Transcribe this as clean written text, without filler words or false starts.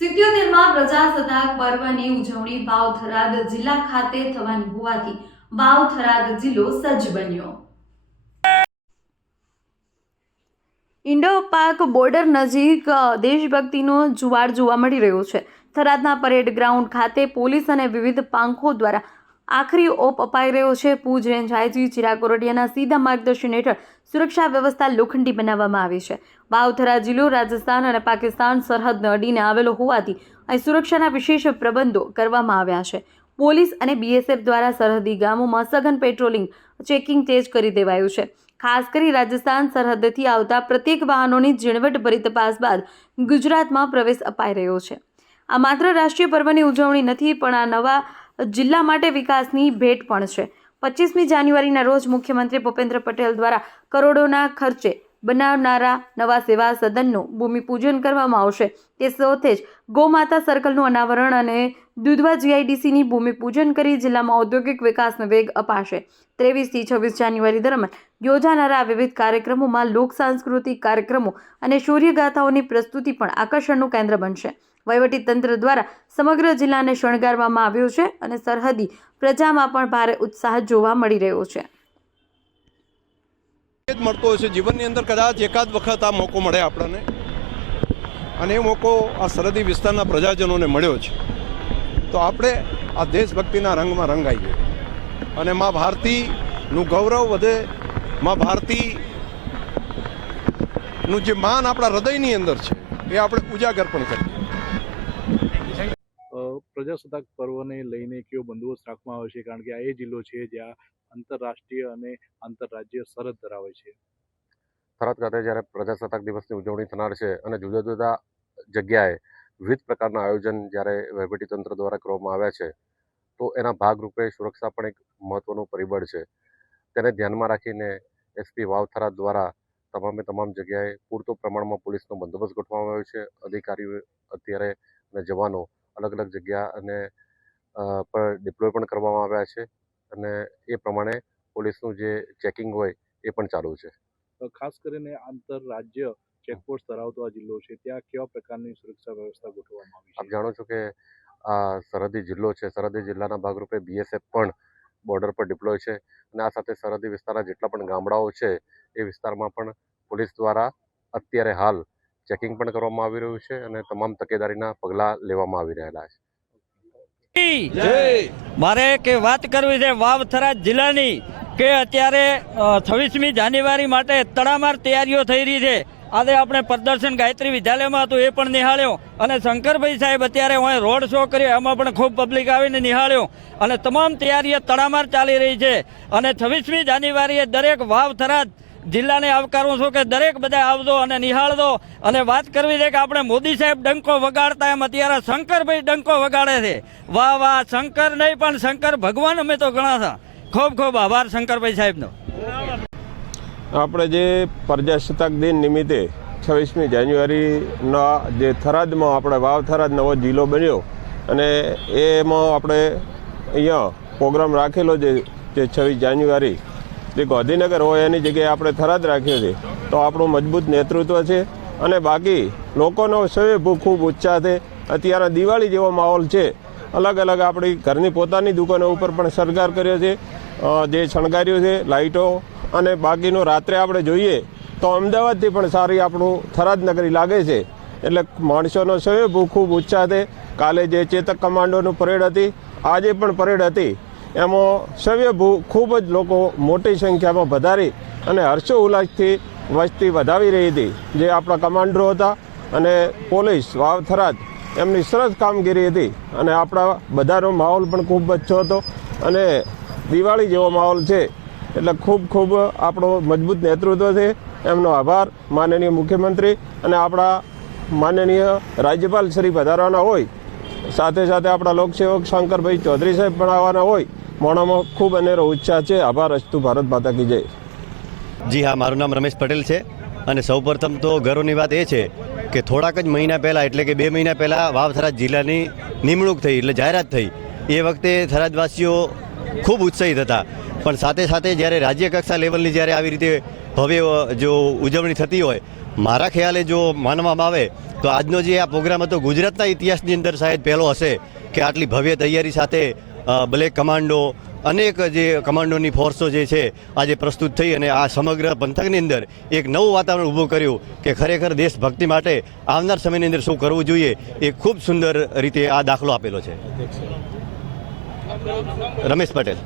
77માં પ્રજાસત્તાક પર્વની ઉજવણી વાવ-થરાદ જિલ્લા ખાતે થવાની હોવાથી વાવ-થરાદ જિલ્લો સજ્જ બન્યો. ઇન્ડો-પાક બોર્ડર નજીક દેશભક્તિનો જુવાળ જોવા મળી રહ્યો છે. થરાદના પરેડ ગ્રાઉન્ડ ખાતે પોલીસ અને વિવિધ પાંખો દ્વારા આખરી ઓપ અપાઈ રહ્યો છે. ભુજ રેન્જ આઈજી ચિરાગ કોરડિયાના સીધા માર્ગદર્શન હેઠળ સુરક્ષા વ્યવસ્થા લોખંડી બનાવવામાં આવી છે. વાવ-થરાદ જિલ્લો રાજસ્થાન અને પાકિસ્તાન સરહદને અડીને આવેલો હોવાથી અહીં સુરક્ષાના વિશેષ પ્રબંધો કરવામાં આવ્યા છે. પોલીસ અને બીએસએફ દ્વારા સરહદી ગામોમાં સઘન પેટ્રોલિંગ ચેકિંગ તેજ કરી દેવાયું છે. ખાસ કરી રાજસ્થાન સરહદથી આવતા પ્રત્યેક વાહનોની ઝીણવટભરી તપાસ બાદ ગુજરાતમાં પ્રવેશ અપાઈ રહ્યો છે. આ માત્ર રાષ્ટ્રીય પર્વની ઉજવણી નથી, પણ આ નવા જિલ્લા માટે વિકાસની ભેટ પણ છે. 25મી જાન્યુઆરીના રોજ મુખ્યમંત્રી ભૂપેન્દ્ર પટેલ દ્વારા કરોડોના ખર્ચે બનાવનારા નવા સેવા સદનનું ભૂમિપૂજન કરવામાં આવશે. તે સાથે જ ગૌમાતા સર્કલનું અનાવરણ અને દુધવા જીઆઈડીસીની ભૂમિપૂજન કરી જિલ્લામાં ઔદ્યોગિક વિકાસને વેગ અપાશે. 23થી 26 જાન્યુઆરી દરમિયાન યોજાનારા વિવિધ કાર્યક્રમોમાં લોક સાંસ્કૃતિક કાર્યક્રમો અને શૌર્યગાથાઓની પ્રસ્તુતિ પણ આકર્ષણનું કેન્દ્ર બનશે. વહીવટીતંત્ર દ્વારા સમગ્ર જિલ્લાને શણગારવામાં આવ્યો છે અને સરહદી પ્રજામાં પણ ભારે ઉત્સાહ જોવા મળી રહ્યો છે. મળતો હશે જીવનની અંદર કદાચ એકાદ વખત આ મોકો મળે આપણને, અને એ મોકો આ સરહદી વિસ્તારના પ્રજાજનોને મળ્યો છે. તો આપણે આ દેશભક્તિના રંગમાં રંગાઈએ અને મા ભારતીનું ગૌરવ વધે, મા ભારતીનું જે માન આપણા હૃદયની અંદર છે એ આપણે ઉજાગર પણ કરીએ. પ્રજાસત્તાક પર્વને લઈને કેવો બંદોબસ્ત રાખવામાં આવે છે, કારણ કે આ એ જિલ્લો છે જ્યાં આંતરરાષ્ટ્રીય અને આંતરરાજ્ય સરહદ ધરાવે છે. થરાદ ખાતે જ્યારે પ્રજાસત્તાક દિવસની ઉજવણી થનાર છે અને જુદા જુદા જગ્યાએ વિવિધ પ્રકારના આયોજન જ્યારે વહીવટીતંત્ર દ્વારા કરવામાં આવ્યા છે, તો એના ભાગરૂપે સુરક્ષા પણ એક મહત્વનું પરિબળ છે. તેને ધ્યાનમાં રાખીને એસપી વાવ થરાદ દ્વારા તમામ જગ્યાએ પૂરતો પ્રમાણમાં પોલીસનો બંદોબસ્ત ગોઠવવામાં આવ્યો છે. અધિકારીઓ અત્યારે અને જવાનો અલગ અલગ જગ્યા અને પર ડિપ્લોય પણ કરવામાં આવ્યા છે અને એ પ્રમાણે પોલીસનું જે ચેકિંગ હોય એ પણ ચાલુ છે. ખાસ કરીને આંતરરાજ્ય ચેકપોસ્ટ ધરાવતો આ જિલ્લો છે, ત્યાં કેવા પ્રકારની સુરક્ષા વ્યવસ્થા ગોઠવવામાં આવી છે? આપ જાણો છો કે આ સરહદી જિલ્લો છે. સરહદી જિલ્લાના ભાગરૂપે બીએસએફ પણ બોર્ડર પર ડિપ્લોય છે અને આ સાથે સરહદી વિસ્તારના જેટલા પણ ગામડાઓ છે એ વિસ્તારમાં પણ પોલીસ દ્વારા અત્યારે હાલ ચેકિંગ પણ કરવામાં આવી રહ્યું છે અને તમામ તકેદારીના પગલાં લેવામાં આવી રહેલા છે. મારે કે વાત કરવી છે વાવ-થરાદ જિલ્લાની, કે અત્યારે 26મી જાન્યુઆરી માટે તડામાર તૈયારીઓ થઈ રહી છે. આજે આપણે પ્રદર્શન ગાયત્રી વિદ્યાલયમાં હતું, એ પણ નિહાળ્યો, અને શંકરભાઈ સાહેબ અત્યારે અહીં રોડ શો કર્યો, એમાં પણ ખૂબ પબ્લિક આવીને નિહાળ્યો, અને તમામ તૈયારીઓ તડામાર ચાલી રહી છે. અને 26મી જાન્યુઆરીએ દરેક વાવ-થરાદ જિલ્લાને આવકારું છું કે દરેક બધા આવજો અને નિહાળજો. અને વાત કરવી છે કે આપણે મોદી સાહેબ ડંકો વગાડતા એમ અત્યારે શંકરભાઈ ડંકો વગાડે છે. વાહ વાહ, શંકર નહીં પણ શંકર ભગવાન અમે તો ઘણા હતા. ખૂબ ખૂબ આભાર શંકરભાઈ સાહેબનો. આપણે જે પ્રજાસત્તાક દિન નિમિત્તે 26મી જાન્યુઆરીના જે થરાદમાં આપણે વાવ-થરાદ નવો જિલ્લો બન્યો અને એમાં આપણે અહીંયા પ્રોગ્રામ રાખેલો છે જે 26 જાન્યુઆરી જે ગાંધીનગર હોય એની જગ્યાએ આપણે થરાદ રાખ્યો છે. તો આપણું મજબૂત નેતૃત્વ છે અને બાકી લોકોનો સ્વયંભૂ ખૂબ ઉત્સાહ છે. અત્યારે દિવાળી જેવો માહોલ છે. અલગ અલગ આપણી ઘરની પોતાની દુકાનો ઉપર પણ શણગાર કર્યો છે, જે શણગાર્યું છે લાઇટો, અને બાકીનું રાત્રે આપણે જોઈએ તો અમદાવાદથી પણ સારી આપણું થરાદ નગરી લાગે છે. એટલે માણસોનો સ્વયંભૂ ખૂબ ઉત્સાહ છે. કાલે જે ચેતક કમાન્ડોનું પરેડ હતી, આજે પણ પરેડ હતી, એમાં સ્વયંભૂ ખૂબ જ લોકો મોટી સંખ્યામાં વધારી અને હર્ષો ઉલ્લાસથી વસ્તી વધાવી રહી હતી. જે આપણા કમાન્ડરો હતા અને પોલીસ વાવ થરાદ, એમની સરસ કામગીરી હતી અને આપણા બધાનો માહોલ પણ ખૂબ અચ્છો હતો અને દિવાળી જેવો માહોલ છે. એટલે ખૂબ આપણો મજબૂત નેતૃત્વ છે. એમનો આભાર. માનનીય મુખ્યમંત્રી અને આપણા માનનીય રાજ્યપાલ શ્રી પધારવાના હોય, સાથે સાથે આપણા લોકસેવક શંકરભાઈ ચૌધરી સાહેબ પણ આવવાના હોય. મોણામાં ખૂબ અનેરો ઉત્સાહ છે. આભાર. અસ્તુ. ભારત માતા કી જય. જી હા, મારું નામ રમેશ પટેલ છે અને સૌપ્રથમ તો ગૌરવની વાત એ છે કે થોડાક જ મહિના પહેલાં, એટલે કે 2 મહિના પહેલાં વાવ-થરાદ જિલ્લાની નિમણૂક થઈ, એટલે જાહેરાત થઈ. એ વખતે થરાદવાસીઓ ખૂબ ઉત્સાહિત હતા, પણ સાથે સાથે જ્યારે રાજ્ય કક્ષા લેવલની જ્યારે આવી રીતે ભવ્ય જો ઉજવણી થતી હોય, મારા ખ્યાલે જો માનવામાં આવે તો આજનો જે આ પ્રોગ્રામ હતો ગુજરાતના ઇતિહાસની અંદર શાયદ પહેલો હશે કે આટલી ભવ્ય તૈયારી સાથે બ્લેક કમાન્ડો અનેક જે કમાન્ડોની ફોર્સો જે છે આજે પ્રસ્તુત થઈ અને આ સમગ્ર પંથકની અંદર એક નવું વાતાવરણ ઊભું કર્યું કે ખરેખર દેશભક્તિ માટે આવનાર સમયની અંદર શું કરવું જોઈએ એ ખૂબ સુંદર રીતે આ દાખલો આપેલો છે. રમેશ પટેલ.